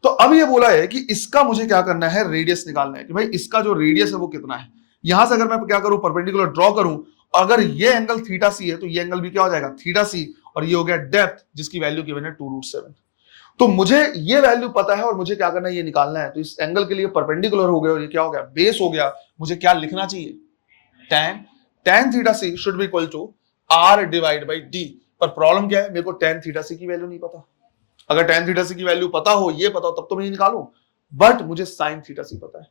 तो अब ये बोला है कि इसका मुझे क्या करना है, रेडियस निकालना है कि भाई इसका जो रेडियस है वो कितना है। यहां से अगर मैं क्या करूं, परपेंडिकुलर ड्रॉ करूं, अगर ये एंगल थीटा सी है तो ये एंगल भी क्या हो जाएगा, थीटा सी, और ये हो गया डेप्थ जिसकी वैल्यू गिवन है 2√7। तो मुझे ये वैल्यू पता है और मुझे क्या करना है, ये निकालना है। तो इस एंगल के लिए परपेंडिकुलर हो गया और ये क्या हो गया, बेस हो गया। मुझे क्या लिखना चाहिए, tan theta C should be equal to r divide by d। पर प्रॉब्लम क्या है, मेरे को tan थीटा सी की वैल्यू नहीं पता। अगर tan थीटा सी की वैल्यू पता हो, ये पता हो, तब तो मैं ये निकालूं, बट मुझे sin थीटा सी पता है।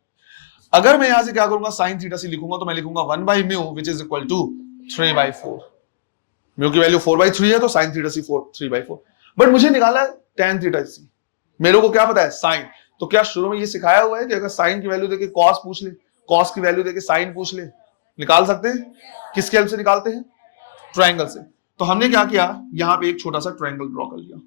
अगर मैं यहां से क्या करूंगा, sin थीटा सी लिखूंगा तो मैं लिखूंगा 1/μ which is equal to 3/4। Mu की वैल्यू 4/3 है तो sin थीटा सी 3/4। बट मुझे निकालना है tan थीटा सी, मेरे को क्या पता है, sin। तो क्या शुरू में ये सिखाया हुआ है कि अगर sin की वैल्यू देके cos पूछ ले, cos की वैल्यू देके sin पूछ ले, निकाल सकते हैं? किसके हेल्प से निकालते हैं, ट्रायंगल से। तो हमने क्या किया, यहां पे एक छोटा सा ट्रायंगल ड्रॉ कर लिया।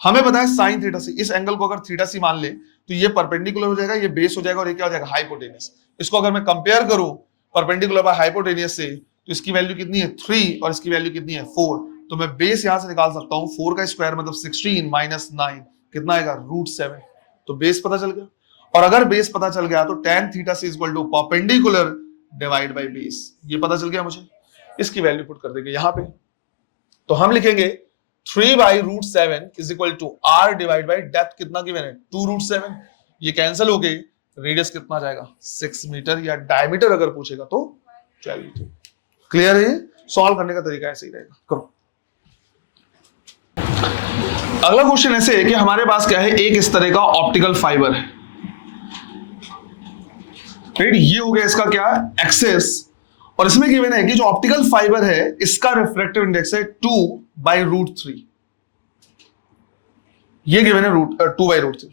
हमें पता है sin थीटा सी, इस एंगल को अगर थीटा सी मान ले तो ये परपेंडिकुलर हो जाएगा, ये बेस हो जाएगा और ये क्या हो जाएगा, हाइपोटेनियस। इसको अगर मैं कंपेयर करूं परपेंडिकुलर बाय हाइपोटेनियस से, तो इसकी वैल्यू कितनी है 3 और इसकी वैल्यू कितनी है 4। तो मैं बेस यहां से निकाल सकता हूं, 4 का स्क्वायर मतलब 16 माइनस 9 कितना आएगा, √7। तो बेस पता चल गया। और अगर बेस पता चल गया तो tan theta C equal to perpendicular divide by base, ये पता चल गया मुझे। इसकी वैल्यू पुट कर देंगे यहां पे, तो हम लिखेंगे 3/√7 is equal to r divide by depth कितना गिवन है, 2√7। ये कैंसिल हो गई, रेडियस कितना जाएगा, 6 मीटर, या डायमीटर अगर पूछेगा तो 12 मीटर। क्लियर है? सॉल्व करने का तरीका ऐसे ही रहेगा, करो। अगला क्वेश्चन ऐसे है कि हमारे पास क्या है, एक इस तरह का ऑप्टिकल फाइबर है, राइट। ये हो गया इसका क्या, एक्सेस, और इसमें गिवन है कि जो ऑप्टिकल फाइबर है इसका रिफ्रैक्टिव इंडेक्स है 2/√3। ये गिवन है 2/√3।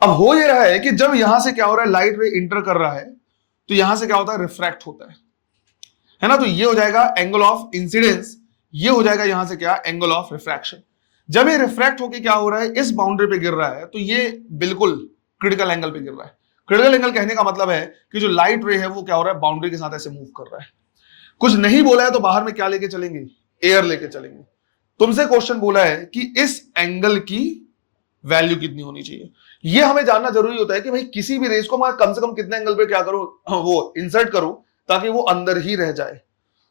अब हो ये रहा है कि जब यहां से क्या हो रहा है, लाइट रे इंटर कर रहा है, तो यहां से क्या होता है, रिफ्रैक्ट होता है ना। तो ये हो जाएगा एंगल ऑफ इंसिडेंस, ये हो जाएगा यहां से क्या, एंगल ऑफ रिफ्रैक्शन। जब ये रिफ्रैक्ट होके क्या हो रहा है, इस बाउंड्री पे गिर रहा है, तो ये बिल्कुल क्रिटिकल एंगल पे गिर रहा है। क्रिटिकल एंगल कहने का मतलब है कि जो लाइट रे है वो क्या हो रहा है, बाउंड्री के साथ ऐसे मूव कर रहा है। कुछ नहीं बोला है तो बाहर में क्या लेके चलेंगे, एयर लेके चलेंगे। तुमसे क्वेश्चन बोला है कि इस एंगल की वैल्यू कितनी होनी चाहिए। ये हमें जानना जरूरी होता है कि भाई किसी भी रेस को मैं कम से कम कितने एंगल पे क्या करूं, वो इंसर्ट करूं ताकि वो अंदर ही रह जाए।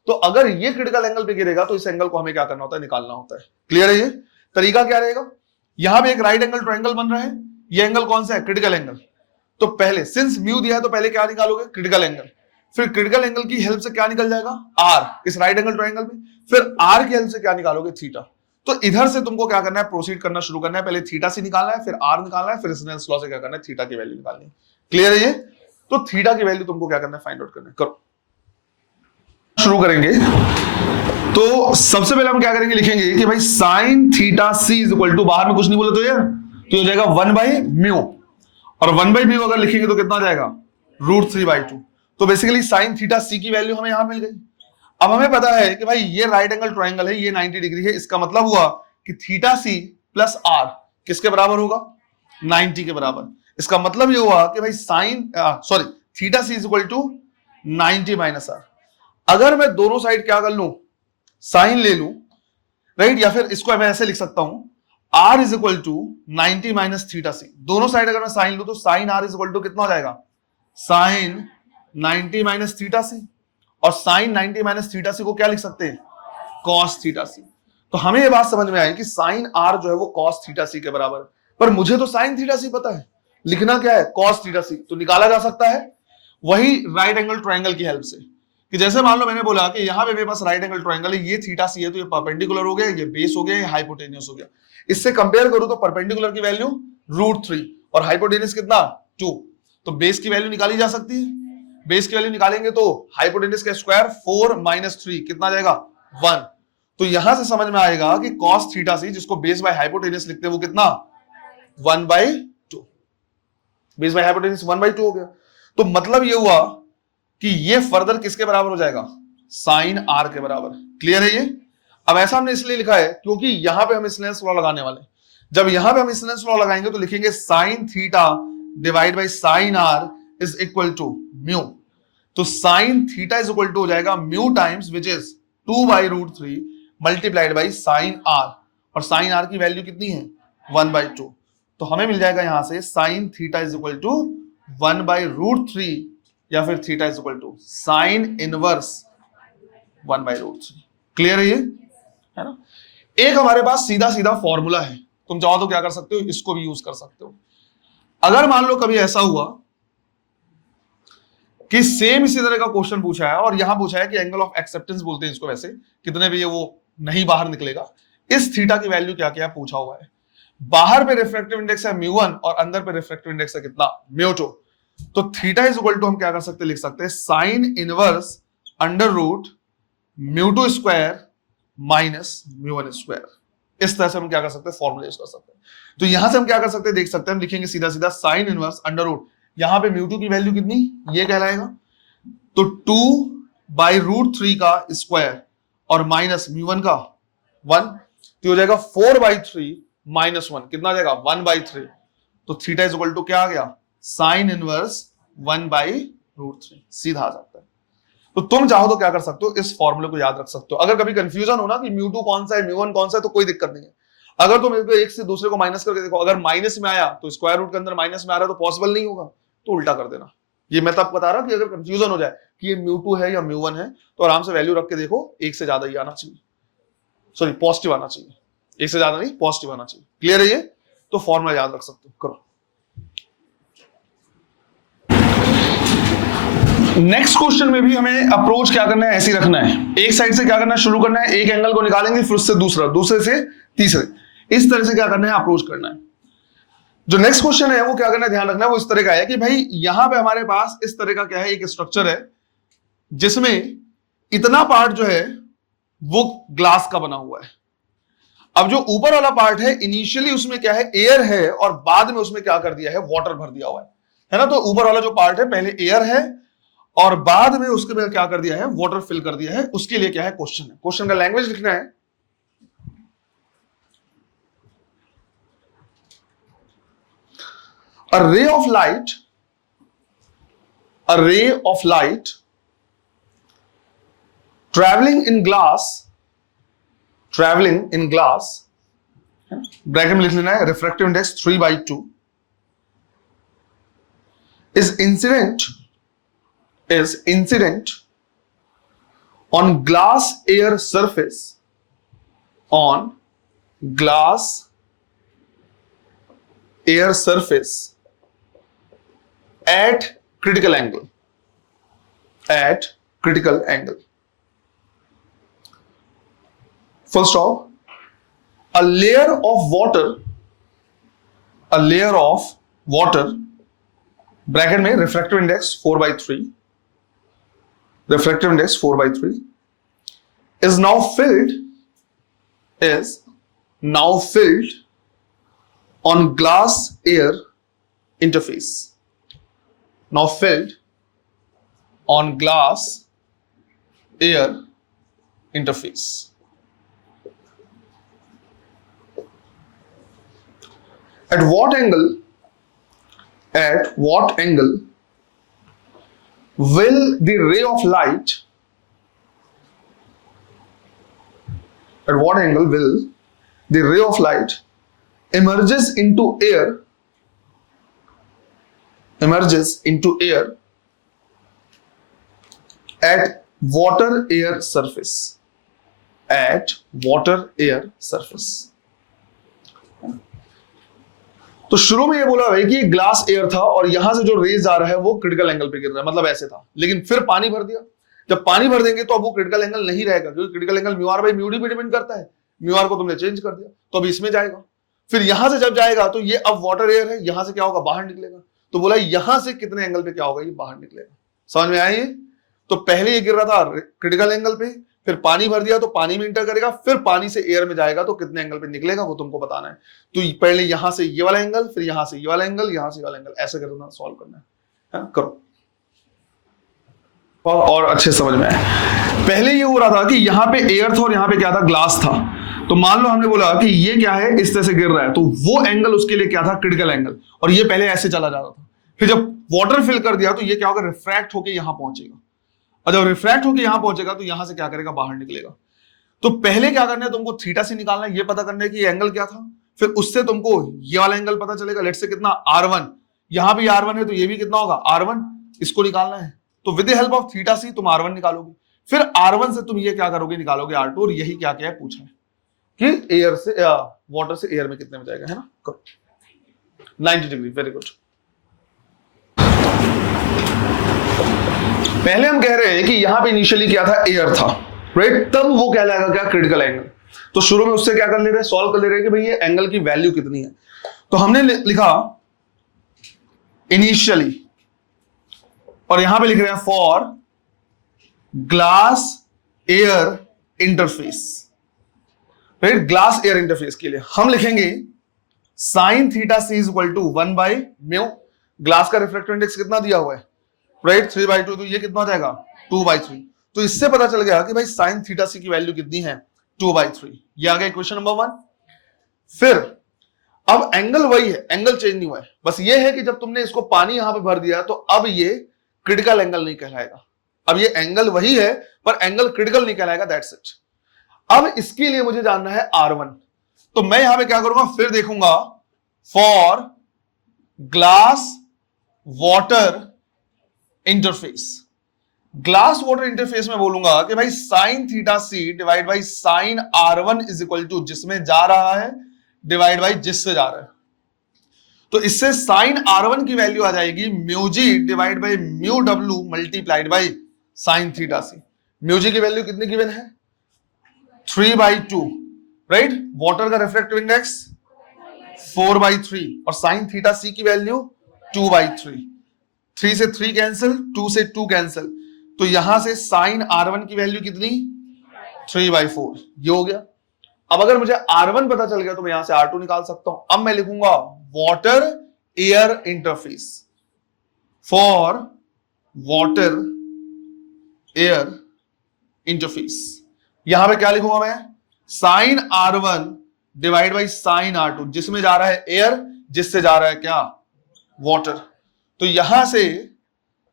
तो अगर ये क्रिटिकल एंगल पे गिरेगा तो इस एंगल को हमें क्या करना होता है, निकालना होता है। क्लियर है? ये तरीका क्या रहेगा, यहां पे एक राइट एंगल ट्रायंगल बन रहा है, ये एंगल कौन सा है, क्रिटिकल एंगल। तो पहले सिंस म्यू दिया है तो पहले क्या निकालोगे, क्रिटिकल एंगल। फिर क्रिटिकल एंगल की हेल्प से क्या निकल जाएगा, r, इस राइट एंगल ट्रायंगल में। फिर r की हेल्प से क्या निकालोगे, थीटा। तो इधर से तुमको क्या करना है, प्रोसीड करना शुरू करना है। पहले थीटा से निकालना है, फिर r निकालना है, फिर स्नेल्स लॉ से क्या करना है, थीटा की वैल्यू निकालनी है। क्लियर है ये? तो थीटा की वैल्यू तुमको क्या करना है, फाइंड आउट करना है। करो, शुरू करेंगे। तो सबसे पहले हम क्या करेंगे, लिखेंगे कि भाई sin theta c is equal to, बाहर में कुछ नहीं बोले तो यार, तो हो जाएगा 1/μ, और 1/μ अगर लिखेंगे तो कितना जाएगा, √3/2। तो बेसिकली sin थीटा c की वैल्यू हमें यहां मिल गई। अब हमें पता है कि भाई ये राइट एंगल ट्रायंगल है, ये 90 डिग्री है। इसका मतलब हुआ कि थीटा c प्लस r किसके बराबर होगा, 90 के बराबर। इसका मतलब ये हुआ कि भाई theta c is equal to 90 minus r। अगर मैं दोनों साइड क्या कर लूं, साइन ले लूं, राइट, या फिर इसको मैं ऐसे लिख सकता हूं, r is equal to 90 minus theta C. दोनों साइड अगर मैं साइन लूं तो sine r is equal to कितना हो जाएगा, साइन 90 माइनस थीटा सी। और साइन 90 माइनस थीटा सी को क्या लिख सकते हैं, कॉस थीटा सी। तो हमें ये बात समझ में आई कि साइन r जो है वो कॉस थीटा सी के बराबर। पर मुझे तो साइन थीटा सी पता है, लिखना क्या है, कॉस थीटा सी। तो निकाला जा सकता है, वही राइट एंगल ट्रायंगल की हेल्प से, कि जैसे मान लो मैंने बोला कि यहाँ पे मेरे पास राइट एंगल ट्रायंगल है, ये थीटा सी है, तो ये परपेंडिकुलर हो गया, ये बेस हो गया, ये हाइपोटेन्यूस हो गया। इससे कंपेयर करूं तो परपेंडिकुलर की वैल्यू √3 और हाइपोटेन्यूस कितना 2, तो बेस की वैल्यू निकाली जा सकती है। बेस की वैल्यू निकालेंगे तो हाइपोटेन्यूस का स्क्वायर 4 - 3 कितना आ जाएगा 1। तो यहां से समझ में आएगा कि cos थीटा सी, जिसको बेस बाय हाइपोटेन्यूस लिखते हैं, वो कितना 1/2, बेस बाय हाइपोटेन्यूस 1/2 हो गया। तो मतलब ये हुआ कि ये फर्दर किसके बराबर हो जाएगा, साइन आर के बराबर। क्लियर है ये? अब ऐसा हमने इसलिए लिखा है क्योंकि यहां पे हम स्नेल्स लॉ लगाने वाले हैं। जब यहां पे हम स्नेल्स लॉ लगाएंगे तो लिखेंगे sine theta divide by sine R is equal to mu. तो sine theta is equal to हो जाएगा mu times which is 2/√3 multiplied by sine R, और साइन आर की वैल्यू कितनी है 1/2। तो हमें मिल जाएगा यहां से sine theta is equal to 1/√3 या फिर theta is equal to sine inverse 1/√3। Clear है ये? है ना? एक हमारे पास सीधा सीधा फॉर्मूला है, तुम चाहो तो क्या कर सकते हो, इसको भी यूज कर सकते हो। अगर मान लो कभी ऐसा हुआ कि सेम इसी तरह का क्वेश्चन पूछा है और यहां पूछा है कि एंगल ऑफ एक्सेप्टेंस बोलते हैं इसको, वैसे कितने भी ये वो नहीं बाहर निकलेगा, इस थीटा की वैल्यू क्या क्या पूछा हुआ है। बाहर पे रिफ्रैक्टिव इंडेक्स है μ1 और अंदर पे रिफ्रैक्टिव इंडेक्स है कितना μ2। तो थीटा इज इक्वल टू हम क्या कर सकते हैं, लिख सकते हैं sine inverse √μ2 square minus μ1 square. इस तरह से हम क्या कर सकते हैं, फॉर्मूला यूज कर सकते हैं। तो यहां से हम क्या कर सकते हैं, देख सकते हैं, हम लिखेंगे सीधा सीधा साइन इनवर्स √ यहां पे μ2 की वैल्यू कितनी, ये कहलाएगा, तो 2/√3 का स्क्वायर और माइनस μ1 का 1, तो हो जाएगा 4/3 - 1, कितना आ जाएगा 1/3। तो थीटा इज इक्वल टू क्या आ गया, साइन इनवर्स 1/√3, सीधा आ जाता है। तो तुम चाहो तो क्या कर सकते हो, इस फॉर्मूले को याद रख सकते हो। अगर कभी कंफ्यूजन हो ना कि μ2 कौन सा है μ1 कौन सा है, तो कोई दिक्कत नहीं है। अगर तुम एक से दूसरे को माइनस करके देखो, अगर माइनस में आया तो स्क्वायर रूट के अंदर माइनस में आ रहा है तो पॉसिबल नहीं होगा, तो उल्टा कर देना। ये मैं तब बता रहा हूं कि अगर कंफ्यूजन हो जाए कि ये μ2 है या μ1 है, तो आराम से वैल्यू रख के देखो, एक से ज्यादा ही आना चाहिए, सॉरी पॉजिटिव आना चाहिए, एक से ज्यादा नहीं पॉजिटिव आना चाहिए। क्लियर है ये? तो फॉर्मूला याद रख सकते हो, करो। नेक्स्ट क्वेश्चन में भी हमें अप्रोच क्या करना है, ऐसे रखना है, एक साइड से क्या करना है, शुरू करना है, एक एंगल को निकालेंगे, फिर उससे दूसरा, दूसरे से तीसरे, इस तरह से क्या करना है, अप्रोच करना है। जो नेक्स्ट क्वेश्चन है वो क्या करना है, ध्यान रखना है, वो इस तरह का है कि भाई यहां पे हमारे पास इस तरह का क्या है, एक स्ट्रक्चर है जिसमें इतना पार्ट जो है वो ग्लास का बना हुआ है। अब जो ऊपर वाला पार्ट है, इनिशियली उसमें क्या है, एयर है, और बाद में उसमें क्या कर दिया है, वाटर भर दिया हुआ है ना। तो ऊपर वाला जो पार्ट है पहले एयर है और बाद में उसके में क्या कर दिया है, वाटर फिल कर दिया है। उसके लिए क्या है, क्वेश्चन है, क्वेश्चन का लैंग्वेज लिखना है। A ray of light traveling in glass bracket में लिख लेना है, refractive index 3/2 is incident on glass air surface at critical angle. Full stop. A layer of water bracket में refractive index 4/3 is now filled on glass air interface. At what angle will the ray of light emerges into air at water air surface? तो शुरू में ये बोला भाई कि glass air था और यहां से जो रेज आ रहा है वो क्रिटिकल एंगल पे गिर रहा है, मतलब ऐसे था, लेकिन फिर पानी भर दिया। जब पानी भर देंगे तो अब वो क्रिटिकल एंगल नहीं रहेगा, क्योंकि critical angle mu R by mu D पे डिपेंड करता है। म्यू आर को तुमने चेंज कर दिया तो अब इसमें जाएगा। फिर यहां से जब जाएगा तो ये अब वाटर एयर है, यहां से क्या होगा, बाहर निकलेगा। तो बोला यहां से कितने एंगल पे क्या होगा, ये बाहर निकलेगा। समझ में आया ये? तो पहले ये गिर रहा था क्रिटिकल एंगल पे, फिर पानी भर दिया तो पानी में इंटर करेगा, फिर पानी से एयर में जाएगा तो कितने एंगल पे निकलेगा वो तुमको बताना है। तो पहले यहां से ये वाला एंगल, फिर यहां से ये वाला एंगल, यहां से ये वाला एंगल, ऐसे करना, सॉल्व करना है। करो और अच्छे समझ में आए। पहले ये हो रहा था कि यहाँ पे एयर था और यहाँ पे क्या था, ग्लास था। तो मान लो हमने बोला कि ये क्या है, इस तरह से गिर रहा है, तो वो एंगल उसके लिए क्या था, क्रिटिकल एंगल, और ये पहले ऐसे चला जा रहा था। फिर जब वाटर फिल कर दिया तो ये क्या होगा, रिफ्रैक्ट होकर यहां पहुंचेगा, और जब रिफ्रैक्ट होकर यहां पहुंचेगा तो यहां से क्या करेगा, बाहर निकलेगा। तो पहले क्या करना है तुमको, थीटा से निकालना है, ये पता करना है कि एंगल क्या था, फिर उससे तुमको ये वाला एंगल पता चलेगा, लेट से कितना, R1, यहां भी R1 है तो ये भी कितना होगा, R1, इसको निकालना है। तो with the help of theta C तुम R1 निकालोगे, फिर R1 से तुम ये क्या करोगे, निकालोगे R2, और यही क्या क्या है पूछा है कि एयर से वाटर से एयर में कितने में जाएगा, है ना। 90 डिग्री, वेरी गुड। पहले हम कह रहे हैं कि यहां पे इनिशियली क्या था, एयर था, राइट, तब वो कहलाएगा क्या, क्रिटिकल एंगल। तो शुरू में उससे क्या कर ले रहे हैं, सॉल्व कर ले रहे हैं कि भाई ये एंगल की वैल्यू कितनी है। तो हमने लिखा इनिशियली, और यहां पे लिख रहे हैं for glass air interface, right, glass air interface के लिए हम लिखेंगे sine theta C is equal to 1 by mu. Glass का रिफ्रैक्टिव इंडेक्स कितना दिया हुआ है, राइट, 3/2, तो ये कितना हो जाएगा, 2/3। तो इससे पता चल गया कि भाई साइन थीटा सी की वैल्यू कितनी है, 2/3। ये आ गया इक्वेशन नंबर 1। फिर अब एंगल वही है, एंगल चेंज नहीं हुआ है, बस ये है कि जब तुमने इसको पानी यहां पे भर दिया तो अब ये क्रिटिकल एंगल नहीं कहलाएगा। अब ये एंगल वही है पर एंगल क्रिटिकल नहीं कहलाएगा, दैट्स इट। अब इसके लिए मुझे जानना है R1, तो मैं यहां पे क्या करूंगा, फिर देखूंगा for glass water interface. Glass water interface में बोलूंगा कि भाई sine theta C divide by sine R1 is equal to जिसमें जा रहा है डिवाइड बाई जिससे जा रहा है। तो इससे साइन R1 की वैल्यू आ जाएगी mu G divide by mu W multiplied by sine theta C. Mu G की वैल्यू कितनी गिवन है, 3/2, राइट। वाटर का रिफ्रैक्टिव इंडेक्स 4/3 और साइन थीटा सी की वैल्यू 2/3। 3 से 3 कैंसिल, 2 से 2 कैंसिल, तो यहां से साइन R1 की वैल्यू कितनी, 3/4, ये हो गया। अब अगर मुझे R1 पता चल गया तो मैं यहां से R2 निकाल सकता हूं। अब मैं लिखूंगा water air interface, for water air interface. यहां पे क्या लिखूंगा मैं, sign R1 divide by sign R2, जिसमें जा रहा है एयर, जिससे जा रहा है क्या, वाटर। तो यहां से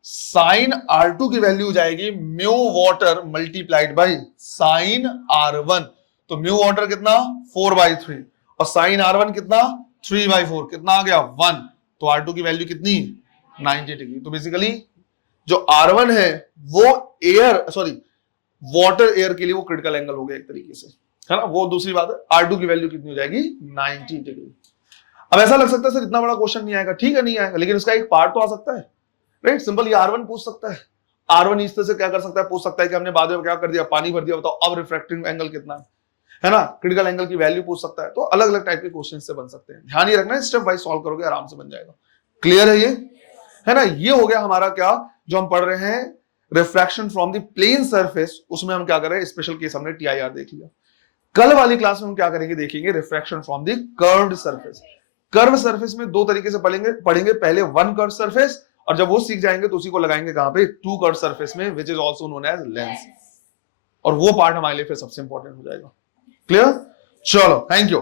साइन R2 की वैल्यू जाएगी mu water multiplied by sine R1। तो म्यू वाटर कितना, 4/3, और साइन R1 कितना, 3/4, कितना आ गया, 1। तो R2 की वैल्यू कितनी, 90 डिग्री। तो बेसिकली जो R1 है वो एयर, सॉरी, वाटर एयर के लिए वो क्रिटिकल एंगल हो गया एक तरीके से, है ना। वो दूसरी बात है, R2 की वैल्यू कितनी हो जाएगी, 90 डिग्री। अब ऐसा लग सकता है सर इतना बड़ा क्वेश्चन नहीं आएगा, ठीक है नहीं आएगा, लेकिन इसका एक पार्ट तो आ सकता है, राइट। सिंपल ये R1 पूछ सकता है। R1 इस तरह से क्या कर सकता है, पूछ सकता है कि हमने बाद में क्या कर दिया, पानी भर दिया, बताओ अब रिफ्रैक्टिव एंगल कितना है ना, क्रिटिकल एंगल की वैल्यू पूछ सकता है। तो अलग अलग टाइप के क्वेश्चन से बन सकते हैं, ध्यान ये रखना है, स्टेप वाइज सॉल्व करोगे आराम से बन जाएगा। क्लियर है ये, है ना। ये हो गया हमारा क्या, जो हम पढ़ रहे हैं refraction from the plane surface, उसमें हम क्या कर रहे हैं, स्पेशल केस हमने TIR देख लिया। कल वाली क्लास में हम क्या करेंगे, देखेंगे refraction from the curved surface. Curve surface में दो तरीके से पढ़ेंगे, पहले वन कर्व सरफेस, और जब वो सीख जाएंगे तो उसी को लगाएंगे कहां पे, टू कर्व सरफेस में, which is also known as lens. और वो पार्ट हमारे लिए फिर सबसे इंपॉर्टेंट हो जाएगा। क्लियर, चलो, थैंक यू।